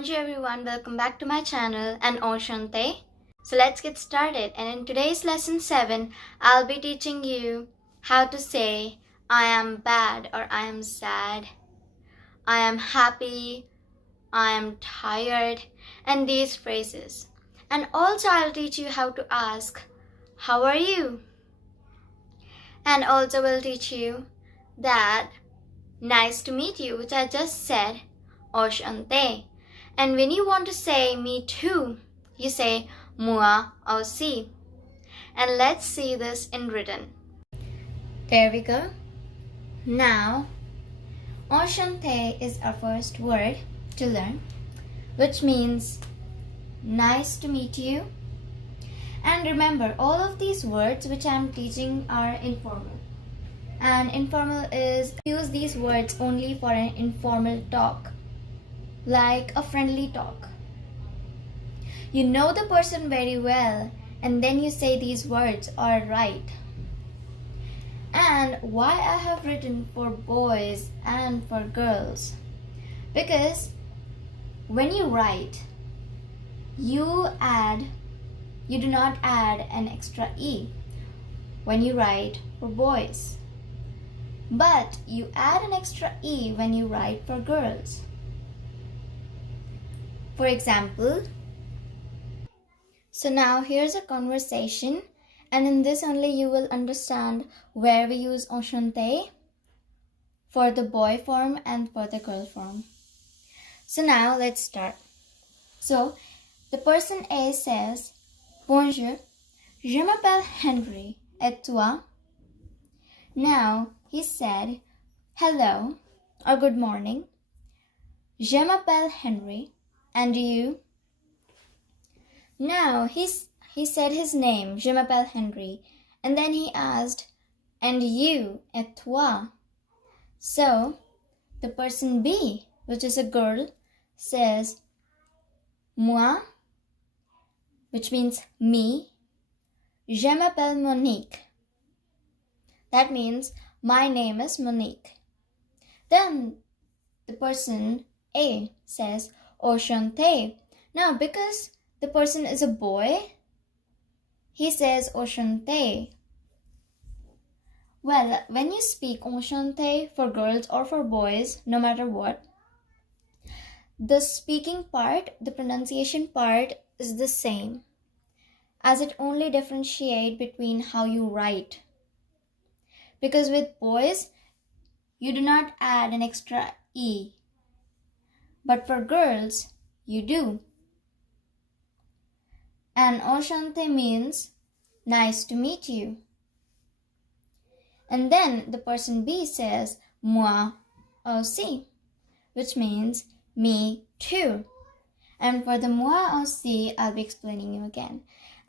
Bonjour everyone, welcome back to my channel and Enchante. So let's get started, and in today's lesson 7, I'll be teaching you how to say I am bad or I am sad, I am happy, I am tired, and these phrases. And also I'll teach you how to ask how are you? And also will teach you that nice to meet you, which I just said, Enchante. And when you want to say me too, you say moi aussi. And let's see this in written. There we go. Now, Enchante is our first word to learn, which means nice to meet you. And remember, all of these words which I'm teaching are informal. And informal is use these words only for an informal talk, like a friendly talk. You know the person very well, and then you say these words are right. And why I have written for boys and for girls? Because when you write, you do not add an extra E when you write for boys. But you add an extra E when you write for girls. For example, so now here's a conversation, and in this only you will understand where we use Enchante for the boy form and for the girl form. So now let's start. So the person A says, Bonjour, je m'appelle Henry, et toi? Now he said, hello or good morning. Je m'appelle Henry. And you? Now he said his name, je m'appelle Henry, and then he asked, and you, et toi? So the person B, which is a girl, says, moi, which means me, je m'appelle Monique. That means my name is Monique. Then the person A says, Enchante. Now, because the person is a boy, he says Enchante. Well, when you speak Enchante for girls or for boys, no matter what, the speaking part, the pronunciation part is the same, as it only differentiates between how you write. Because with boys, you do not add an extra E. But for girls, you do. And Enchante means nice to meet you. And then the person B says moi aussi, which means me too. And for the moi aussi, I'll be explaining you again.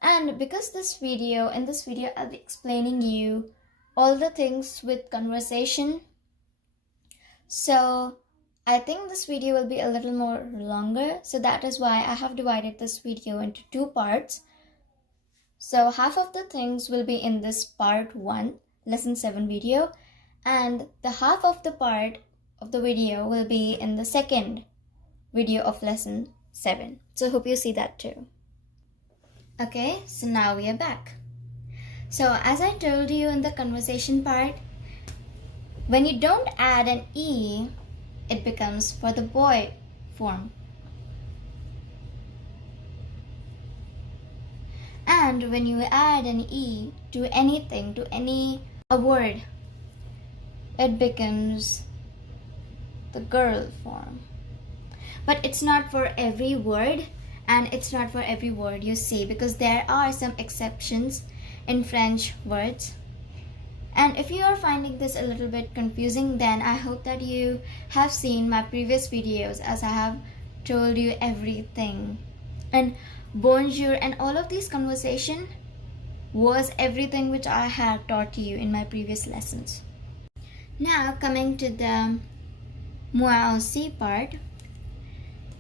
And because in this video, I'll be explaining you all the things with conversation. So I think this video will be a little more longer, so that is why I have divided this video into 2 parts. So half of the things will be in this part 1, lesson 7 video, and the half of the part of the video will be in the second video of lesson 7. So hope you see that too. Okay, so now we are back. So as I told you in the conversation part, when you don't add an E, it becomes for the boy form. And when you add an E to anything, to a word, it becomes the girl form. But it's not for every word, and it's not for every word you see, because there are some exceptions in French words. And if you are finding this a little bit confusing, then I hope that you have seen my previous videos, as I have told you everything. And bonjour and all of these conversation was everything which I had taught you in my previous lessons. Now coming to the moi aussi part,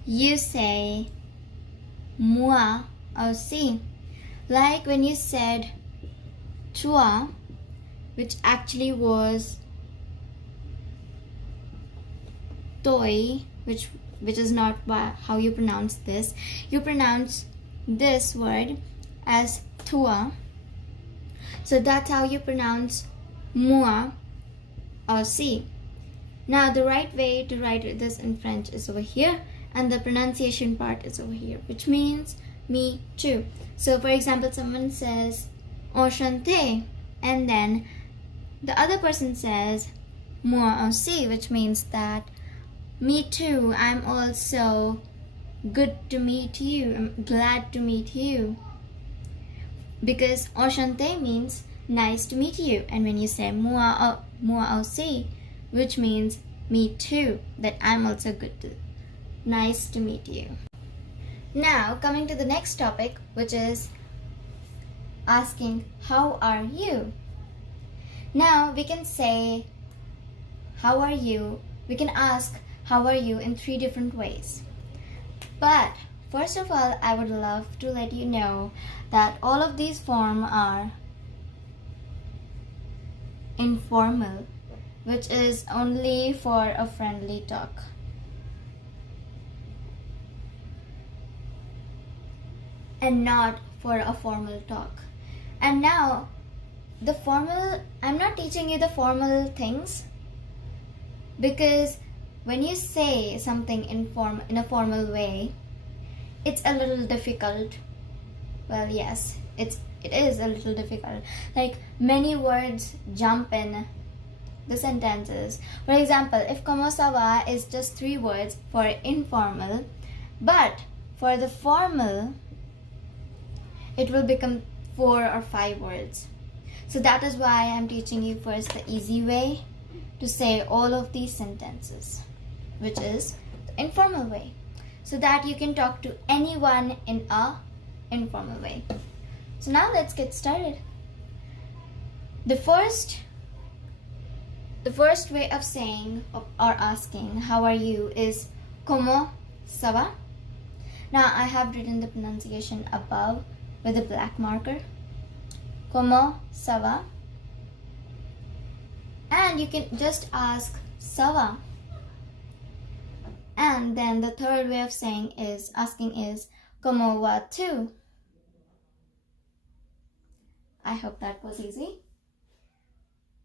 you say moi aussi. Like when you said toi, which actually was toi, which is not how you pronounce this. You pronounce this word as toi. So that's how you pronounce moi aussi. Now the right way to write this in French is over here, and the pronunciation part is over here, which means me too. So for example, someone says enchanté, and then the other person says moi aussi, which means that me too, I'm also good to meet you, I'm glad to meet you. Because enchanté means nice to meet you, and when you say moi aussi, which means me too, that I'm also nice to meet you. Now coming to the next topic, which is asking how are you. Now we can say how are you, we can ask how are you in 3 different ways. But first of all, I would love to let you know that all of these forms are informal, which is only for a friendly talk. And not for a formal talk. And now the formal, I'm not teaching you the formal things, because when you say something in a formal way, it's a little difficult. Well, yes, it is a little difficult. Like many words jump in the sentences. For example, if comment ça va is just 3 words for informal, but for the formal it will become 4 or 5 words. So that is why I'm teaching you first the easy way to say all of these sentences, which is the informal way, so that you can talk to anyone in a informal way. So now let's get started. The first way of saying or asking how are you is comment ça va. Now I have written the pronunciation above with a black marker. Comment ça va? And you can just ask ça va. And then the third way of asking is comment vas-tu? I hope that was easy.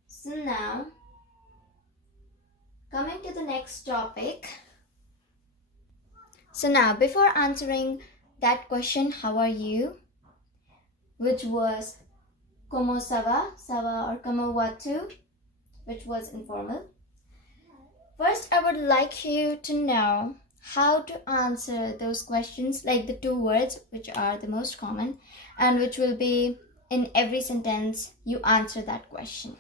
So now, coming to the next topic. So now, before answering that question, how are you, which was comment ça va or comment vas-tu, which was informal. First, I would like you to know how to answer those questions, like the 2 words which are the most common and which will be in every sentence you answer that question,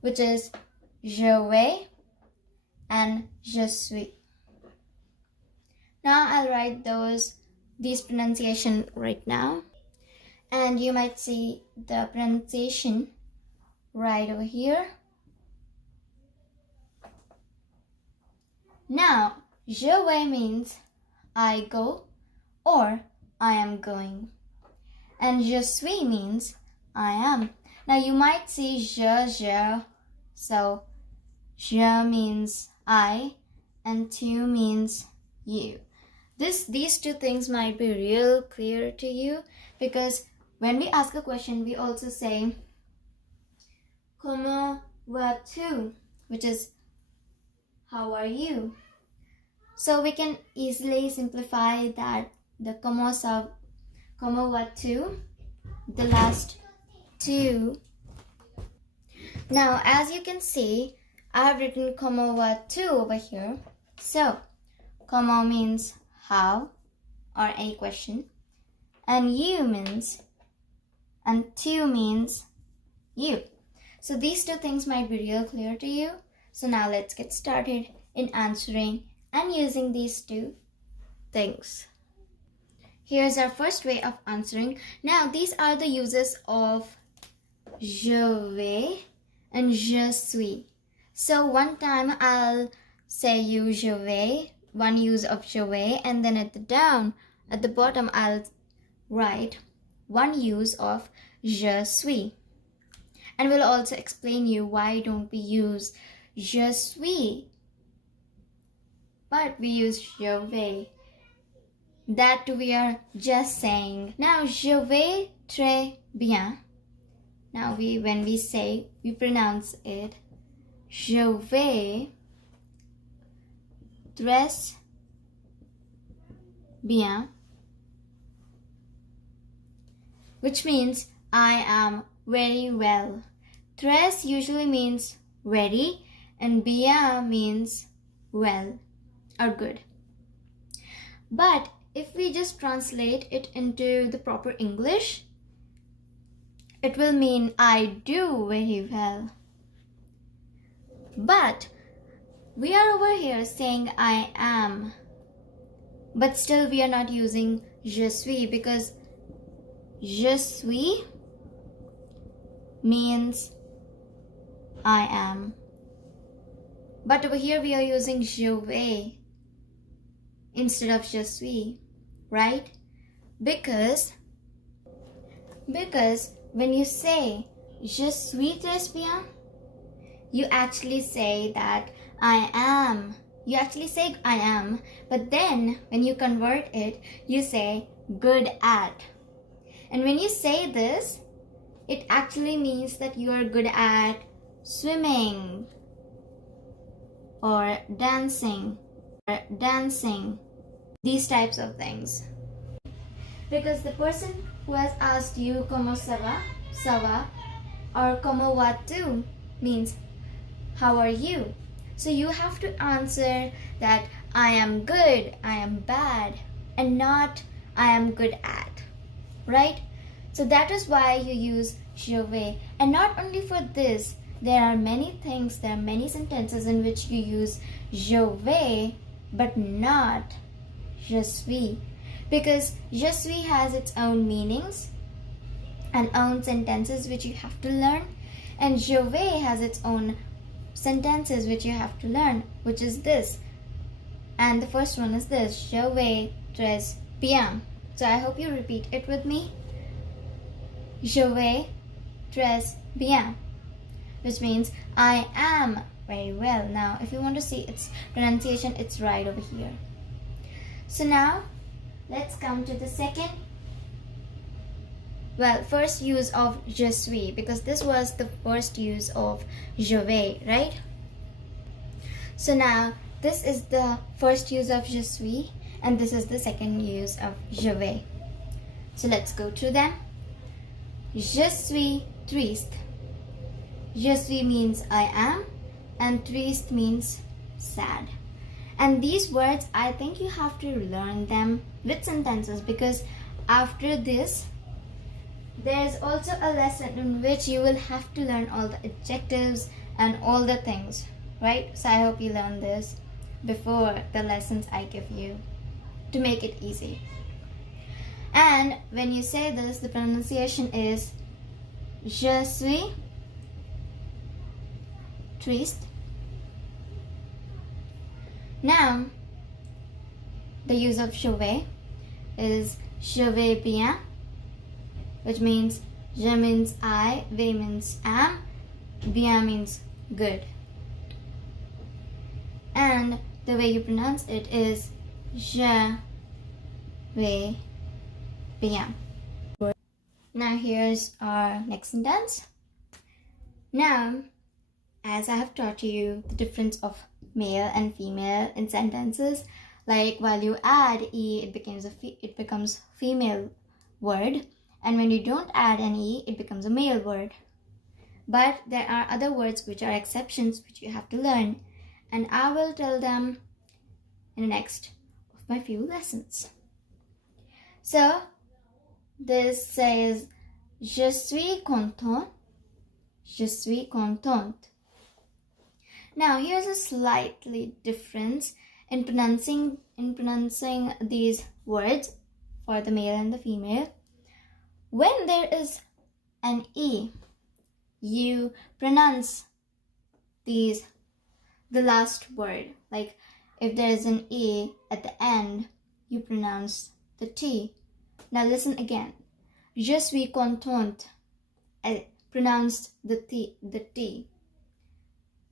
which is je vais and je suis. Now I'll write these pronunciation right now, and you might see the pronunciation right over here. Now, je vais means I go or I am going. And je suis means I am. Now you might see je. So je means I and tu means you. These 2 things might be real clear to you, because when we ask a question, we also say comment vas-tu, which is how are you. So we can easily simplify that the comment vas-tu, the last 2. Now as you can see, I have written comment vas-tu over here. So comment means how or any question, and you means, and tu means you. So these 2 things might be real clear to you. So now let's get started in answering and using these 2 things. Here's our first way of answering. Now these are the uses of je vais and je suis. So one time I'll say you je vais, one use of je vais, and then at the bottom I'll write one use of je suis. And we'll also explain you why don't we use je suis but we use je vais. That we are just saying. Now, je vais très bien. Now, when we say, we pronounce it, je vais très bien, which means I am very well. Très usually means very, and bien means well or good. But if we just translate it into the proper English, it will mean I do very well. But we are over here saying I am, but still we are not using je suis, because je suis means I am. But over here we are using je vais instead of je suis, right? Because when you say je suis très bien, you actually say that I am. You actually say I am, but then when you convert it, you say good at. And when you say this, it actually means that you are good at swimming or dancing, these types of things. Because the person who has asked you como ça va, or como va tu means how are you? So you have to answer that I am good, I am bad, and not I am good at, right? So that is why you use je vais. And not only for this, there are many things, there are many sentences in which you use je vais, but not je suis. Because je suis has its own meanings and own sentences which you have to learn, and je vais has its own sentences which you have to learn, which is this. And the first one is this, je vais très bien. So I hope you repeat it with me. Je vais très bien, which means I am very well. Now, if you want to see its pronunciation, it's right over here. So now, let's come to the first use of je suis, because this was the first use of je vais, right? So now, this is the first use of je suis, and this is the second use of je vais. So let's go through them. Je suis triste. Je suis means I am, and triste means sad. And these words, I think you have to learn them with sentences, because after this, there's also a lesson in which you will have to learn all the adjectives and all the things, right? So I hope you learn this before the lessons I give you to make it easy. And when you say this, the pronunciation is je suis triste. Now, the use of je vais is je vais bien, which means je means I, vais means am, bien means good. And the way you pronounce it is je vais bien. Now here's our next sentence. Now, as I have taught you the difference of male and female in sentences, like while you add e, it becomes female word, and when you don't add an e, it becomes a male word. But there are other words which are exceptions which you have to learn, and I will tell them in the next of my few lessons. So this says je suis content, je suis contente. Now here's a slightly difference in pronouncing these words for the male and the female. When there is an e, you pronounce the last word. Like if there is an e at the end, you pronounce the t. Now listen again. Je suis contente. I pronounced the t.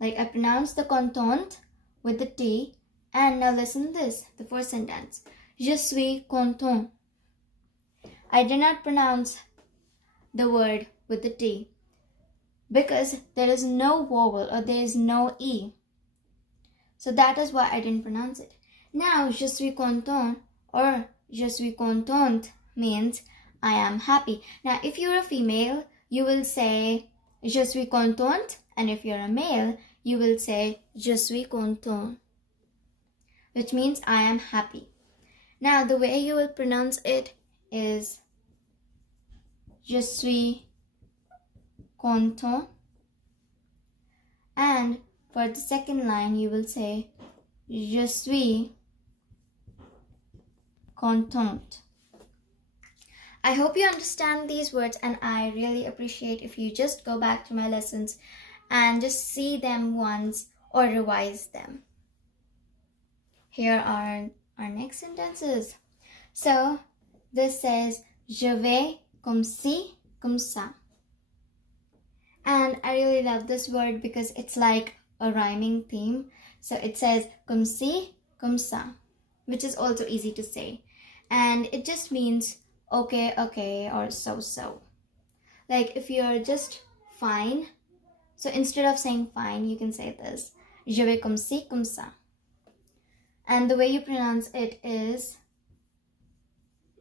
Like I pronounced the contente with the t, And now listen to this, the first sentence. Je suis content. I did not pronounce the word with the T because there is no vowel or there is no E. So that is why I didn't pronounce it. Now, je suis content or je suis contente means I am happy. Now, if you're a female, you will say je suis contente, and if you're a male, you will say je suis content, which means I am happy. Now, the way you will pronounce it is je suis content, and for the second line, you will say je suis contente. I hope you understand these words, and I really appreciate if you just go back to my lessons and just see them once or revise them. Here are our next sentences. So this says je vais comme ci, comme ça. And I really love this word because it's like a rhyming theme. So it says comme ci, comme ça, which is also easy to say. And it just means okay, okay, or so. Like if you're just fine, so instead of saying fine, you can say this. Je vais comme ci, comme ça. And the way you pronounce it is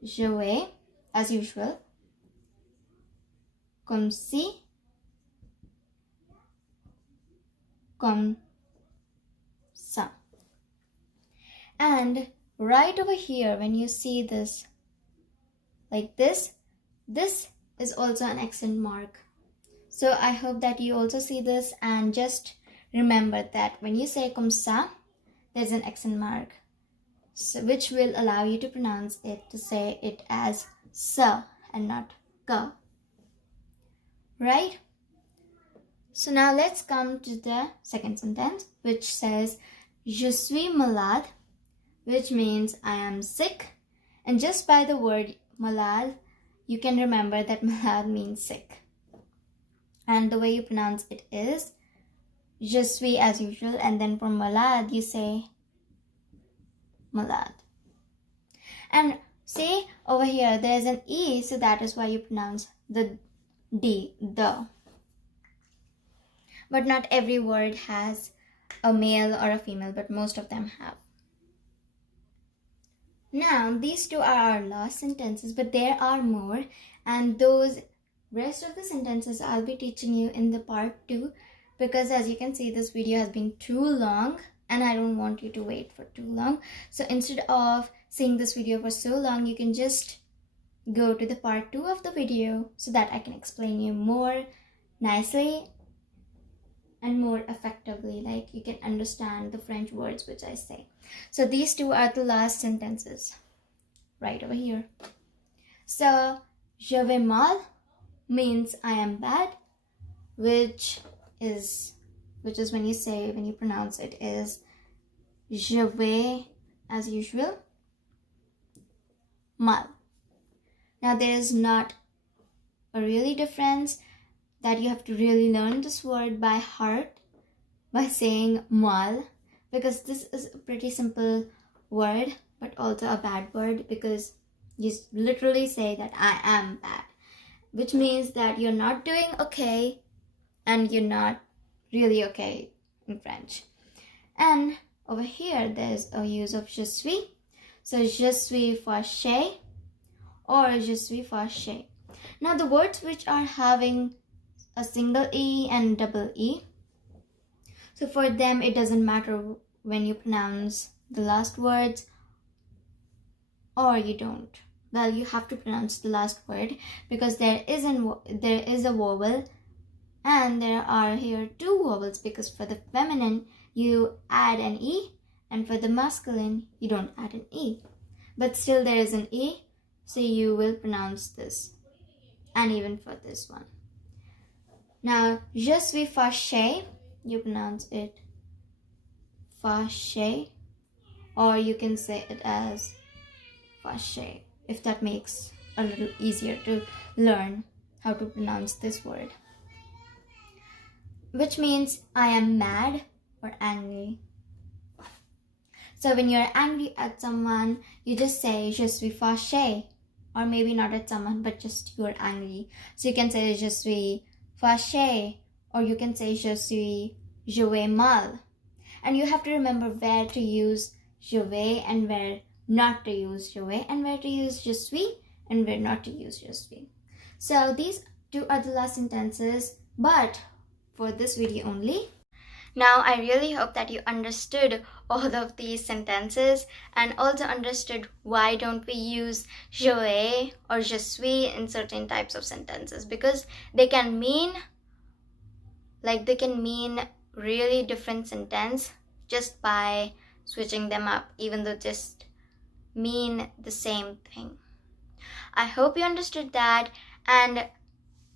je vais, as usual, comme ci, comme ça. And right over here, when you see this, like this is also an accent mark. So I hope that you also see this, and just remember that when you say comme ça, there's an accent mark, so, which will allow you to pronounce it, to say it as sa and not ka. Right? So now let's come to the second sentence, which says je suis malade, which means I am sick. And just by the word malade, you can remember that malade means sick. And the way you pronounce it is je suis as usual, and then for malade you say malade. And see over here there's an E, so that is why you pronounce the D, the. But not every word has a male or a female, but most of them have. Now, these two are our last sentences, but there are more, and those rest of the sentences I'll be teaching you in the part 2, because as you can see, this video has been too long and I don't want you to wait for too long. So instead of seeing this video for so long, you can just go to the part 2 of the video so that I can explain you more nicely and more effectively, like you can understand the French words which I say. So these two are the last sentences right over here. So je vais mal means I am bad, which is when you pronounce it is je vais as usual, mal. Now there is not a really difference that you have to really learn this word by heart by saying mal, because this is a pretty simple word but also a bad word, because you literally say that I am bad, which means that you're not doing okay and you're not really okay in French. And over here there's a use of je suis. So je suis fâché or je suis fâché. Now the words which are having a single E and double E, so for them it doesn't matter when you pronounce the last words or you don't. Well, you have to pronounce the last word because there is a vowel, and there are here two vowels, because for the feminine you add an E and for the masculine you don't add an E, but still there is an E, so you will pronounce this, and even for this one. Now, je suis fâché, you pronounce it fâché, or you can say it as fâché, if that makes a little easier to learn how to pronounce this word, which means I am mad or angry. So when you're angry at someone, you just say je suis fâché, or maybe not at someone but just you're angry. So you can say je suis fâché, or you can say je vais mal. And you have to remember where to use je vais and where not to use je vais, and where to use je suis and where not to use je suis. So these two are the last sentences, but for this video only. Now I really hope that you understood all of these sentences and also understood why don't we use je vais or je suis in certain types of sentences, because they can mean really different sentence just by switching them up, even though just mean the same thing. I hope you understood that, and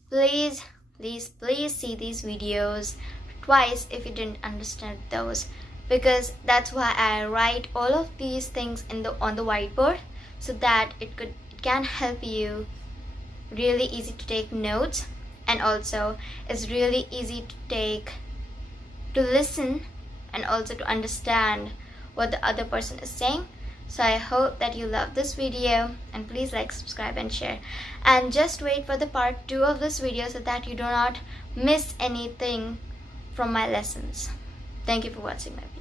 please see these videos twice if you didn't understand those, because that's why I write all of these things on the whiteboard, so that it can help you really easy to take notes, and also it's really easy to listen and also to understand what the other person is saying. So I hope that you love this video, and please like, subscribe and share, and just wait for the part 2 of this video so that you do not miss anything from my lessons. Thank you for watching my video.